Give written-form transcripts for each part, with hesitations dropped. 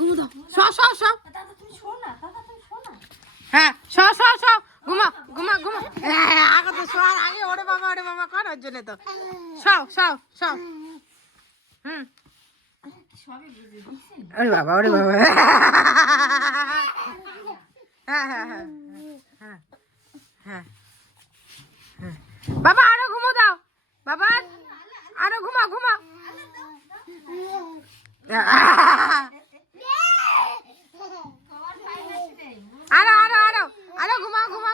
ঘুমো দাও হ্যাঁ ঘুমা ঘুমা ঘুমা আগে তো শোয়ার আগে ওরে বাবা কর ওর জন্য তো সব ওরে বাবা হ্যাঁ বাবা আরো ঘুমো দাও বাবা আরো ঘুমা আরো ঘুমা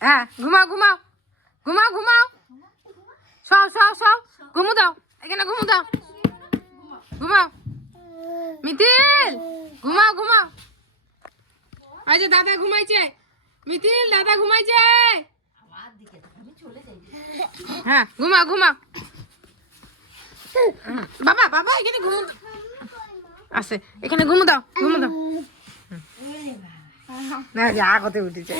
হ্যাঁ ঘুমাও সব ঘুমো দাও এখানে ঘুমাও মিথিল ঘুমাও আজ দাদা ঘুমাইছে মিথিল দাদা ঘুমাইছে হ্যাঁ ঘুমা বাবা এখানে ঘুমো আছে এখানে ঘুমো দাও না আগতে উঠেছে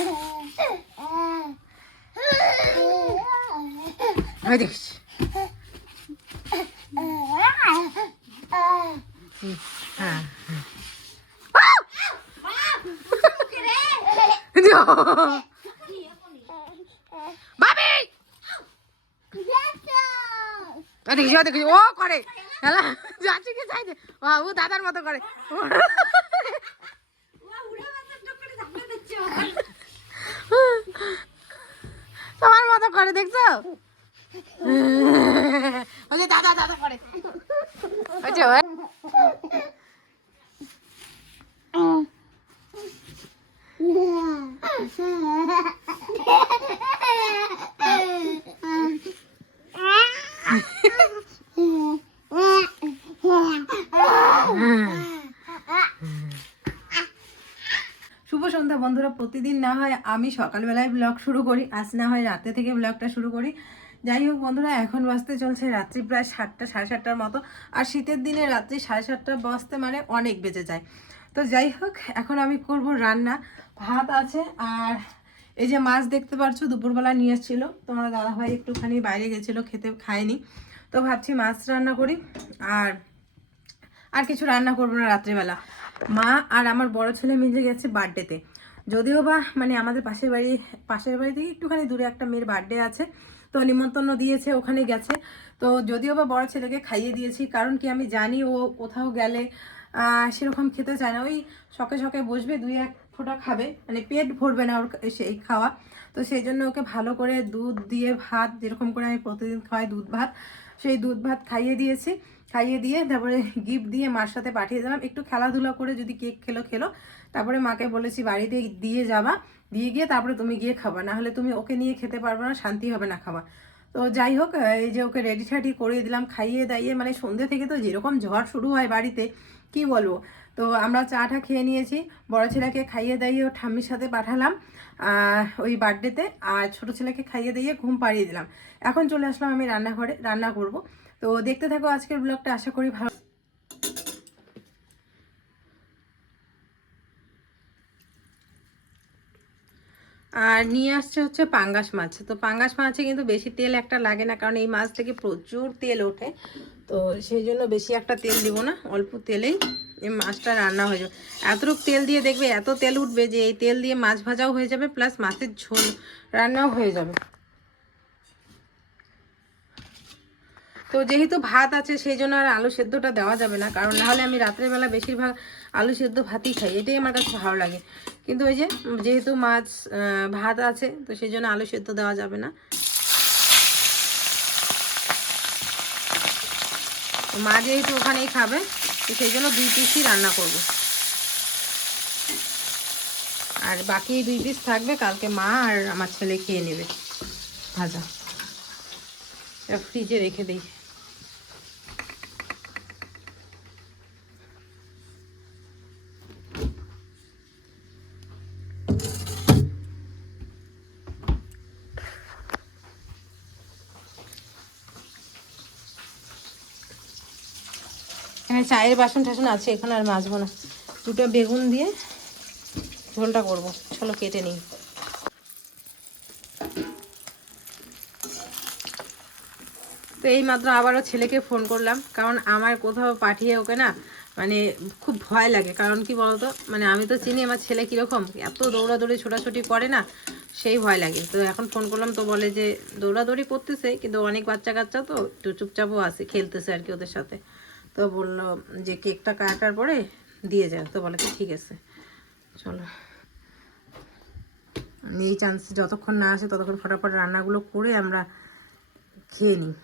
দেখিস হ্যাঁ বাবি দেখিস ও করে যাচ্ছে কি চাইছে ও দাদার মতো করে তোমার মতো করে দেখছো দাদা করে শুভ সন্ধ্যা বন্ধুরা। প্রতিদিন না হয় আমি সকালবেলায় ব্লগ শুরু করি, আজ না হয় রাতে থেকে ব্লগটা শুরু করি। যাই হোক বন্ধুরা, এখন বাজতে চলছে রাত্রি প্রায় 7টা সাড়ে 7টার মতো। আর শীতের দিনে রাত্রি 7:30 বাজতে মানে অনেক বেজে যায়। তো যাই হোক, এখন আমি করব রান্না। ভাত আছে আর এই যে মাছ দেখতে পাচ্ছ দুপুরবেলা নিয়ে এসেছিল, তোমার দাদাভাই একটুখানি বাইরে গেছিলো, খায়নি। তো ভাবছি মাছ রান্না করি, আর কিছু রান্না করবো না রাত্রিবেলা। মা আর আমার বড় ছেলে মিলে গেছে বার্থডেতে, যদিও বা মানে আমাদের পাশের বাড়ি থেকে একটুখানি দূরে একটা মেয়ের বার্থডে আছে, তো নিমন্ত্রণ দিয়েছে, ওখানে গেছে। তো যদিও বা বড় ছেলেকে খাইয়ে দিয়েছি, কারণ কি আমি জানি ও কোথাও গেলে সেরকম খেতে চায় না, ওই শখে বসবে 2-1 ফোঁটা খাবে, মানে পেট ভরবে না ওর সেই খাওয়া। তো সেই জন্য ওকে ভালো করে দুধ দিয়ে ভাত, যেরকম করে আমি প্রতিদিন খাওয়াই দুধ ভাত, সেই দুধ ভাত খাইয়ে দিয়েছি। খাইয়ে দিয়ে তারপরে গিফট দিয়ে মার সাথে পাঠিয়ে দিলাম। একটু খেলাধুলা করে যদি কেক খেলো, তারপরে মাকে বলেছি বাড়িতে দিয়ে যাবা, দিয়ে গিয়ে তারপরে তুমি গিয়ে খাবা, না হলে তুমি ওকে নিয়ে খেতে পারবে না, শান্তি হবে না খাওয়া। তো যাই হোক, এই যে ওকে রেডি ঠাডি করে দিলাম, খাইয়ে দাইয়ে, মানে সন্ধ্যে থেকে তো যেরকম ঝড় শুরু হয় বাড়িতে কি বলবো। তো আমরা চাটা খেয়ে নিয়েছি, বড় ছেলেকে খাইয়ে দাইয়ে ওর ঠাম্মির সাথে পাঠালাম ওই বার্থডেতে, আর ছোট ছেলেকে খাইয়ে দিয়ে ঘুম পাড়িয়ে দিলাম। এখন চলে আসলাম আমি রান্নাঘরে, রান্না করব। তো দেখতে থাকো আজকের ব্লগটা, আশা করি ভালো। আর নিয়ে আসছে হচ্ছে পাঙ্গাস মাছ। তো পাঙ্গাস মাছে কিন্তু বেশি তেল একটা লাগে না, কারণ এই মাছ থেকে প্রচুর তেল ওঠে। তো সেই জন্য বেশি একটা তেল দিব না, অল্প তেলেই এই মাছটা রান্না হয়ে যাবে। এতটুকু তেল দিয়ে দেখবে এত তেল উঠবে যে এই তেল দিয়ে মাছ ভাজাও হয়ে যাবে, প্লাস মাছের ঝোল রান্নাও হয়ে যাবে। তো যেহেতু ভাত আছে সেই জন্য আর আলু সেদ্ধটা দেওয়া যাবে না, কারণ নাহলে আমি রাত্রেবেলা বেশিরভাগ আলু সেদ্ধ ভাতই খাই, এটাই আমার কাছে ভালো লাগে। কিন্তু ওই যে যেহেতু মাছ ভাত আছে, তো সেই জন্য আলু সেদ্ধ দেওয়া যাবে না। মা যেহেতু ওখানেই খাবে, তো সেই জন্য 2 পিসই রান্না করব। আর বাকি 2 পিস থাকবে, কালকে মা আর আমার ছেলে খেয়ে নেবে ভাজা। ফ্রিজে রেখে দিই। হ্যাঁ, চায়ের বাসন টাসন আছে, এখন আর মাজবো না। 2টা বেগুন দিয়ে ঝোলটা করবো, চলো কেটে নিই। তো তো এই মাত্র আবারও ছেলেকে ফোন করলাম, কারণ আমার কোথাও পাঠিয়ে ওকে না মানে খুব ভয় লাগে। কারণ কি বলতো, মানে আমি তো চিনি আমার ছেলে কীরকম, এত দৌড়াদৌড়ি ছোটাছুটি করে না, সেই ভয় লাগে। তো এখন ফোন করলাম, তো বলে যে দৌড়াদৌড়ি করতেছে কিন্তু অনেক বাচ্চা কাচ্চা তো একটু চুপচাপও আছে, খেলতেছে আর কি ওদের সাথে। তো বললো যে কেকটা কাটার পরে দিয়ে যায়। তো বলে কি ঠিক আছে চলো, এই চান্স যতক্ষণ না আসে ততক্ষণ ফটাফট রান্নাগুলো করে আমরা খেয়ে নিই।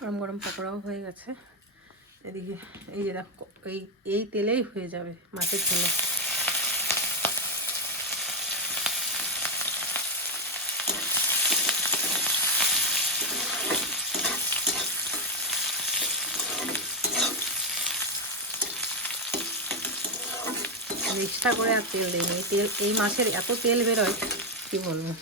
গরম গরম পকোড়াও হয়ে গেছে। এদিকে এই যে দেখো, এই তেলেই হয়ে যাবে মাছের ঝোল। এক্সট্রা করে আর তেল দিইনি, এই মাছের এত তেল বেরোয় কি বলবো।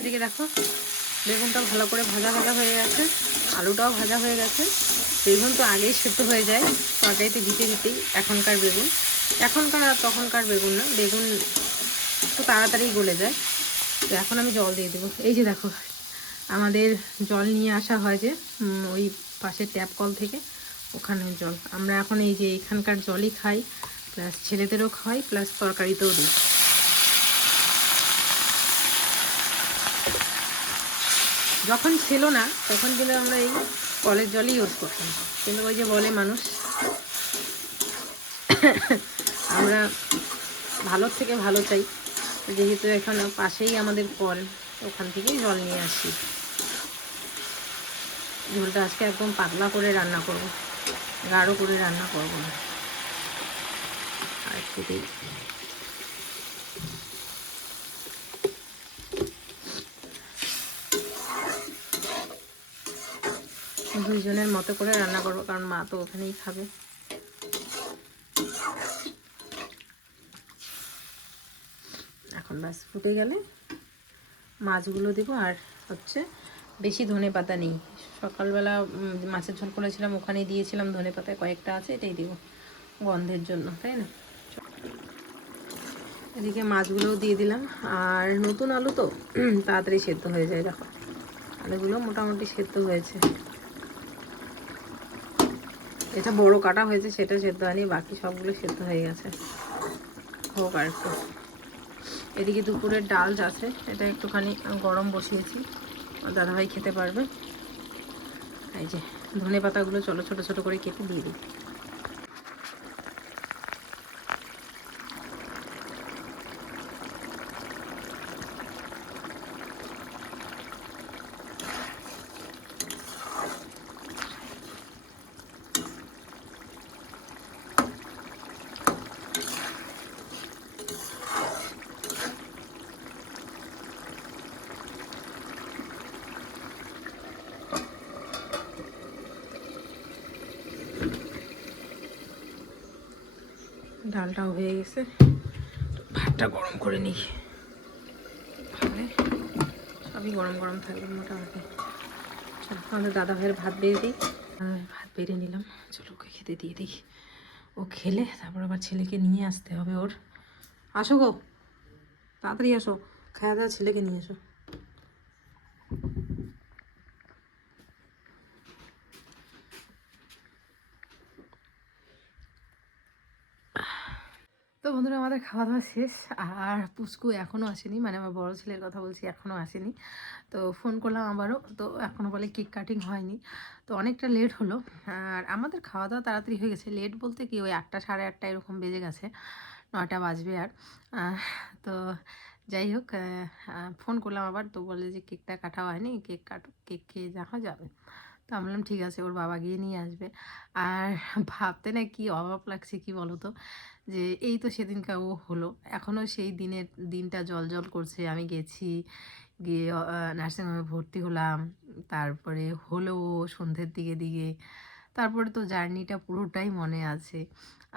এদিকে দেখো বেগুনটাও ভালো করে ভাজা ভাজা হয়ে গেছে, আলুটাও ভাজা হয়ে গেছে। বেগুন তো আগেই সেদ্ধ হয়ে যায় তরকারিতে দিতে দিতেই। এখনকার বেগুন, এখনকার আর তখনকার বেগুন না, বেগুন একটু তাড়াতাড়ি গলে যায়। তো এখন আমি জল দিয়ে দেবো। এই যে দেখো আমাদের জল নিয়ে আসা হয় যে ওই পাশের ট্যাপ কল থেকে, ওখানের জল আমরা এখন এই যে এখানকার জলই খাই, প্লাস ছেলেদেরও খাই, প্লাস তরকারিতেও দিই। যখন ছিল না তখন কিন্তু আমরা এই কলের জলই ইউজ করতাম, কিন্তু ওই যে বলে মানুষ আমরা ভালোর থেকে ভালো চাই, যেহেতু এখানে পাশেই আমাদের কল, ওখান থেকেই জল নিয়ে আসি। ঝোলটা আজকে একদম পাতলা করে রান্না করব, গাঢ় করে রান্না করব না। আর একটু দিই, দুইজনের মতো করে রান্না করব, কারণ মা তো ওখানেই খাবে। এখন ব্যাস ফুটে গেলে মাছগুলো দেবো। আর হচ্ছে বেশি ধনে পাতা নেই, সকালবেলা মাছের ঝোল করেছিলাম ওখানেই দিয়েছিলাম, ধনে পাতায় কয়েকটা আছে, এটাই দেবো গন্ধের জন্য, তাই না। এদিকে মাছগুলোও দিয়ে দিলাম। আর নতুন আলু তো তাড়াতাড়ি সেদ্ধ হয়ে যায়, দেখো আলুগুলো মোটামুটি সেদ্ধ হয়েছে। এটা বড় কাটা হয়েছে সেটা সেদ্ধ হয়নি, বাকি সবগুলো সেদ্ধ হয়ে গেছে, হোক আর একটু। এদিকে দুপুরের ডাল আছে, এটা একটুখানি গরম বসিয়েছি, দাদাভাই খেতে পারবে। এই যে ধনে পাতাগুলো চলো ছোট ছোট করে কেটে দিয়ে দিই। ডালটাও হয়ে গেছে, ভাতটা গরম করে নিই, তাহলে সবই গরম গরম থাকবে মোটামুটি। চলো আমাদের দাদা ভাইয়ের ভাত বেড়ে দিই। ভাত বেড়ে নিলাম, চলো ওকে খেতে দিয়ে দিই। ও খেলে তারপর আবার ছেলেকে নিয়ে আসতে হবে ওর। আসো গো, তাড়াতাড়ি আসো, খাওয়া দাওয়া ছেলেকে নিয়ে এসো। তো বন্ধুরা আমাদের খাওয়া দাওয়া শেষ। আর পুচকু এখনও আসেনি, মানে আমার বড় ছেলের কথা বলছি, এখনও আসেনি। তো ফোন করলাম আবারও, তো এখনও বলে কেক কাটিং হয়নি, তো অনেকটা লেট হলো। আর আমাদের খাওয়া দাওয়া তাড়াতাড়ি হয়ে গেছে, লেট বলতে কি ওই 8টা সাড়ে 8টা এরকম বেজে গেছে, 9টা বাজবে। আর তো যাই হোক, ফোন করলাম আবার, তো বলে যে কেকটা কাটা হয়নি, কেক কাটো, কেক খেয়ে যাওয়া যাবে। তো আমি বললাম ঠিক আছে, ওর বাবা গিয়ে নিয়ে আসবে। আর ভাবতে না কি অভাব লাগছে কি বলো তো, যে এই তো সেদিনকার ও হলো, এখনও সেই দিনটা জল জল করছে। আমি গেছি, গিয়ে নার্সিংহোমে ভর্তি হলাম, তারপরে হলো সন্ধ্যের দিকে দিকে, তারপরে তো জার্নিটা পুরোটাই মনে আছে।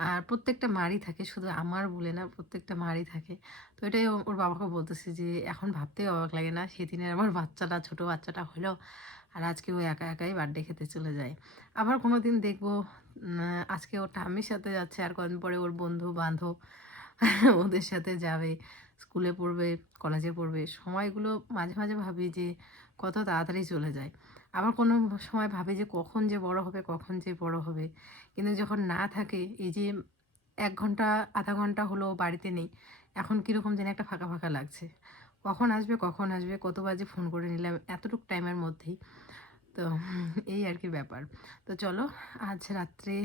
আর প্রত্যেকটা মারই থাকে, শুধু আমার বলে না, প্রত্যেকটা মারই থাকে। তো এটাই ওর বাবাকে বলতেছি যে এখন ভাবতেই অবাক লাগে না, সেদিনের আমার বাচ্চাটা, ছোটো বাচ্চাটা হলো, আর আজকে ও একা একাই বার্থডে খেতে চলে যায়। আবার কোনো দিন দেখবো আজকে ওর ঠাম্মির সাথে যাচ্ছে, আর কদিন পরে ওর বন্ধু বান্ধব ওদের সাথে যাবে, স্কুলে পড়বে, কলেজে পড়বে। সময়গুলো মাঝে মাঝে ভাবি যে কত তাড়াতাড়ি চলে যায়। আবার কোনো সময় ভাবি যে কখন যে বড় হবে, কখন যে বড় হবে। কিন্তু যখন না থাকে, এই যে 1 ঘন্টা আধা ঘন্টা হলো বাড়িতে নেই, এখন কীরকম যেন একটা ফাঁকা ফাঁকা লাগছে। কখন আসবে কখন আসবে, কতবার যে ফোন করে নিলাম এতটুকু টাইমের মধ্যেই। তো এই আর কি ব্যাপার। তো চলো আজ রাত্রে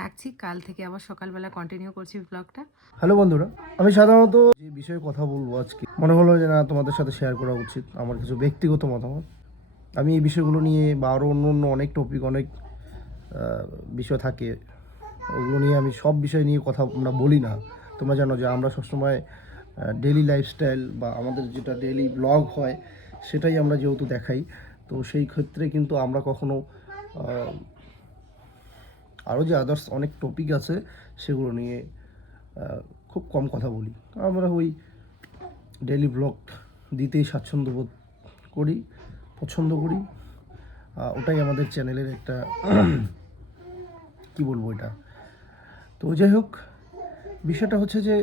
রাখছি, কাল থেকে আবার সকালবেলা কন্টিনিউ করছি ব্লগটা। হ্যালো বন্ধুরা, আমি সাধারণত যে বিষয়ে কথা বলবো আজকে মনে হলো যে না তোমাদের সাথে শেয়ার করা উচিত আমার কিছু ব্যক্তিগত মতামত। আমি এই বিষয়গুলো নিয়ে বা আরও অন্য অন্য অনেক টপিক, অনেক বিষয় থাকে, ওগুলো নিয়ে আমি সব বিষয় নিয়ে কথা আমরা বলি না। তোমরা জানো যে আমরা সবসময় ডেইলি লাইফস্টাইল বা আমাদের যেটা ডেইলি ব্লগ হয় সেটাই আমরা যেহেতু দেখাই, তো সেই ক্ষেত্রে কিন্তু আমরা কখনো আরও যে আদার্স অনেক টপিক আছে সেগুলো নিয়ে খুব কম কথা বলি। আমরা ওই ডেইলি ব্লগ দিতেই স্বাচ্ছন্দ্য বোধ করি, পছন্দ করি। ওটাই আমাদের চ্যানেলের একটা কি বলবো এটা। তো যাই হোক, বিষয়টা হচ্ছে যে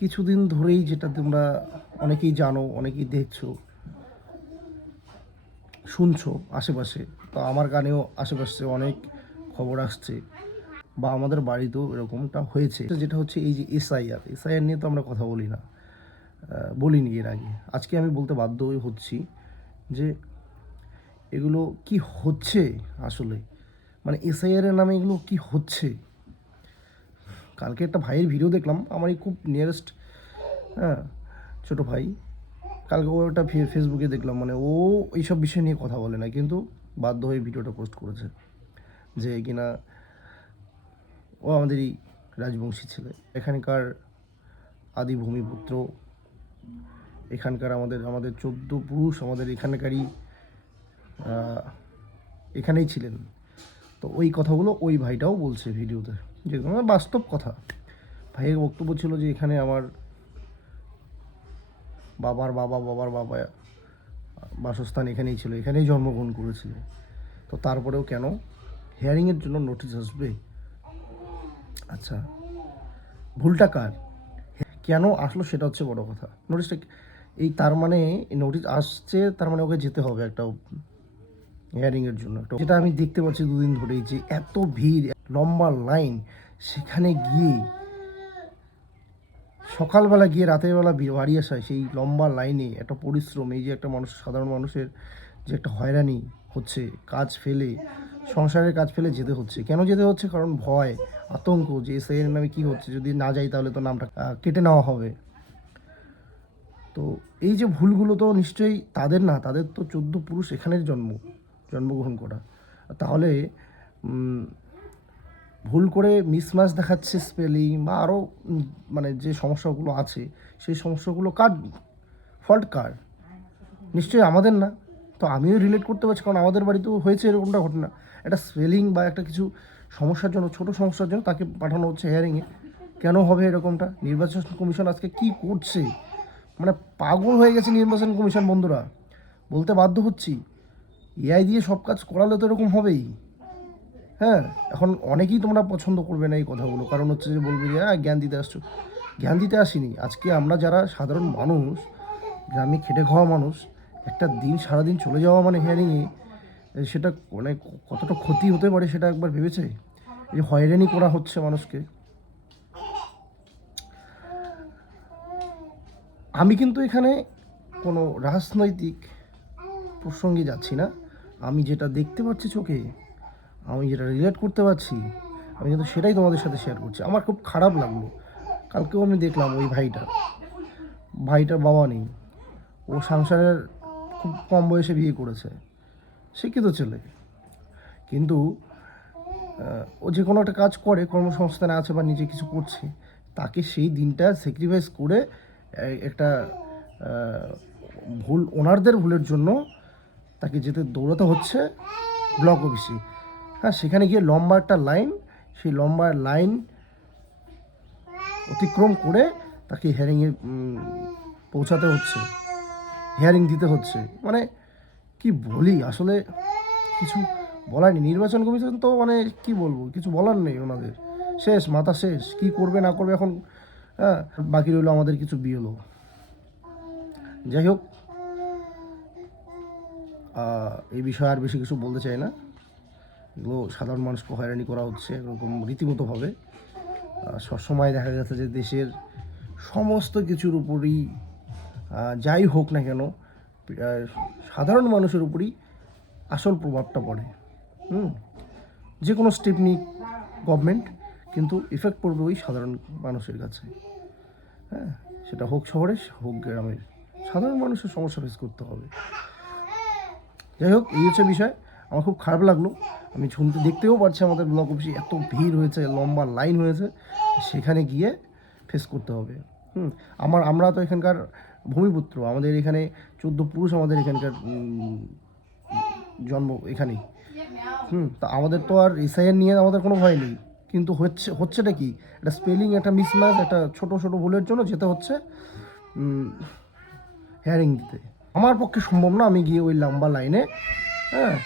কিছুদিন ধরেই যেটা তোমরা অনেকেই জানো, অনেকেই দেখছো, শুনছো আশেপাশে, তো আমার কানেও আশেপাশে অনেক খবর আসছে, বা আমাদের বাড়িতেও এরকমটা হয়েছে, যেটা হচ্ছে এই যে এসআইআর নিয়ে তো আমরা কথা বলি না, বলিনি এর আগে। আজকে আমি বলতে বাধ্য হচ্ছি যে এগুলো কি হচ্ছে আসলে, মানে এসআইআরের নামে এগুলো কি হচ্ছে। কালকে একটা ভাইয়ের ভিডিও দেখলাম, আমারই খুব নিয়ারেস্ট, হ্যাঁ, ছোটো ভাই, কালকে ও একটা ফেসবুকে দেখলাম, মানে ও এইসব বিষয় নিয়ে কথা বলে না, কিন্তু বাধ্য হয়ে ভিডিওটা পোস্ট করেছে যে কিনা ও আমাদেরই রাজবংশী ছেলে, এখানকার আদি ভূমিপুত্র, এখানকার আমাদের 14 পুরুষ আমাদের এখানকারই এখানেই ছিলেন। তো ওই কথাগুলো ওই ভাইটাও বলছে ভিডিওতে, যেগুলো বাস্তব কথা। ভাইয়ের বক্তব্য ছিল যে এখানে আমার বাবার বাবা বাসস্থান এখানেই ছিল, এখানেই জন্মগ্রহণ করেছিল। তো তারপরেও কেন হিয়ারিংয়ের জন্য নোটিশ আসবে? আচ্ছা, ভুলটা কার, কেন আসলো সেটা হচ্ছে বড় কথা। নোটিশটা এই তার মানে নোটিশ আসছে, তার মানে ওকে যেতে হবে একটা হিয়ারিংয়ের জন্য। যেটা আমি দেখতে পাচ্ছি দুদিন ধরেই, যে এত ভিড়, লম্বা লাইন, সেখানে গিয়ে সকালবেলা গিয়ে রাতের বেলা বাড়ি আসায় সেই লম্বা লাইনে একটা পরিশ্রম, এই যে একটা মানুষ, সাধারণ মানুষের যে একটা হয়রানি হচ্ছে, কাজ ফেলে, সংসারের কাজ ফেলে যেতে হচ্ছে। কেন যেতে হচ্ছে? কারণ ভয়, আতঙ্ক, যে এসআইয়ের নামে কী হচ্ছে, যদি না যাই তাহলে তো নামটা কেটে নেওয়া হবে। তো এই যে ভুলগুলো তো নিশ্চয়ই তাদের না, তাদের তো 14 পুরুষ এখানের জন্মগ্রহণ করা। তাহলে ভুল করে মিসম্যাচ দেখাচ্ছে স্পেলিং বা আরও মানে যে সমস্যাগুলো আছে, সেই সমস্যাগুলো কার ফল্ট? কার? নিশ্চয়ই আমাদের না। তো আমিও রিলেট করতে পারছি, কারণ আমাদের বাড়িতেও হয়েছে এরকমটা ঘটনা। একটা স্পেলিং বা একটা কিছু সমস্যার জন্য, ছোট সমস্যার জন্য তাকে পাঠানো হচ্ছে হিয়ারিংয়ে। কেন হবে এরকমটা? নির্বাচন কমিশন আজকে কি করছে? মানে পাগল হয়ে গেছে নির্বাচন কমিশন বন্ধুরা, বলতে বাধ্য হচ্ছি। এআই দিয়ে সব কাজ করালে তো এরকম হবেই। হ্যাঁ, এখন অনেকেই তোমরা পছন্দ করবে না এই কথাগুলো, কারণ হচ্ছে যে বলবে যে হ্যাঁ জ্ঞান দিতে আসছো। জ্ঞান দিতে আসিনি। আজকে আমরা যারা সাধারণ মানুষ, গ্রামে খেটে খাওয়া মানুষ, একটা দিন সারাদিন চলে যাওয়া মানে হিয়ারিংয়ে, সেটা মানে কতটা ক্ষতি হতে পারে সেটা একবার ভেবেছে? এই যে হয়রানি করা হচ্ছে মানুষকে। আমি কিন্তু এখানে কোনো রাজনৈতিক প্রসঙ্গে যাচ্ছি না। আমি যেটা দেখতে পাচ্ছি চোখে, আমি যেটা রিলেট করতে পারছি, আমি কিন্তু সেটাই তোমাদের সাথে শেয়ার করছি। আমার খুব খারাপ লাগলো। কালকেও আমি দেখলাম ওই ভাইটার বাবা নেই, ও সংসারের খুব কম বয়সে বিয়ে করেছে, শিক্ষিত ছেলে, কিন্তু ও যে কোনো একটা কাজ করে, কর্মসংস্থানে আছে বা নিজে কিছু করছে, তাকে সেই দিনটা স্যাক্রিফাইস করে একটা ভুল, ওনারদের ভুলের জন্য তাকে যেতে দৌড়াতে হচ্ছে ব্লক অফিসে। হ্যাঁ, সেখানে গিয়ে লম্বা একটা লাইন, সেই লম্বা লাইন অতিক্রম করে তাকে হিয়ারিংয়ে পৌঁছাতে হচ্ছে, হিয়ারিং দিতে হচ্ছে। মানে কি বলি, আসলে কিছু বলার নেই। নির্বাচন কমিশন তো মানে কি বলবো, কিছু বলার নেই ওনাদের। শেষ, মাথা শেষ, কি করবে না করবে এখন। হ্যাঁ, বাকি রইলো আমাদের কিছু বিএলও। যাই হোক, এই বিষয়ে আর বেশি কিছু বলতে চাই না। এগুলো সাধারণ মানুষকে হয়রানি করা হচ্ছে এরকম রীতিমতোভাবে। সবসময় দেখা গেছে যে দেশের সমস্ত কিছুর উপরই যাই হোক না কেন, সাধারণ মানুষের উপরই আসল প্রভাবটা পড়ে। যে কোনো স্টেপ নিক গভর্নমেন্ট, কিন্তু ইফেক্ট পড়বে ওই সাধারণ মানুষের কাছে। হ্যাঁ, সেটা হোক শহরে, হোক গ্রামের, সাধারণ মানুষের সমস্যা ফেস করতে হবে। যাই হোক, এই হচ্ছে বিষয়। আমার খুব খারাপ লাগলো। আমি দেখতেও পারছি আমাদের ব্লক অফিসে এত ভিড় হয়েছে, লম্বা লাইন হয়েছে, সেখানে গিয়ে ফেস করতে হবে। আমরা তো এখানকার ভূমিপুত্র, আমাদের এখানে 14 পুরুষ, আমাদের এখানকার জন্ম এখানেই। তা আমাদের তো আর এসআইআর নিয়ে আমাদের কোনো ভয় নেই, কিন্তু হচ্ছেটা কি, একটা স্পেলিং, একটা মিসম্যাচ, একটা ছোট ভুলের জন্য যেতে হচ্ছে হিয়ারিং দিতে। আমার পক্ষে সম্ভব না আমি গিয়ে ওই লম্বা লাইনে, হ্যাঁ,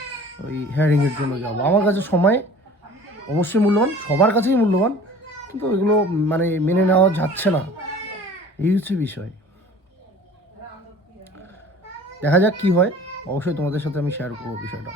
ওই হিয়ারিংয়ের জন্য যাবো। আমার কাছে সময় অবশ্যই মূল্যবান, সবার কাছেই মূল্যবান, কিন্তু এগুলো মানে মেনে নেওয়া যাচ্ছে না। এই হচ্ছে বিষয়। দেখা যাক কি হয়, অবশ্যই তোমাদের সাথে আমি শেয়ার করবো বিষয়টা।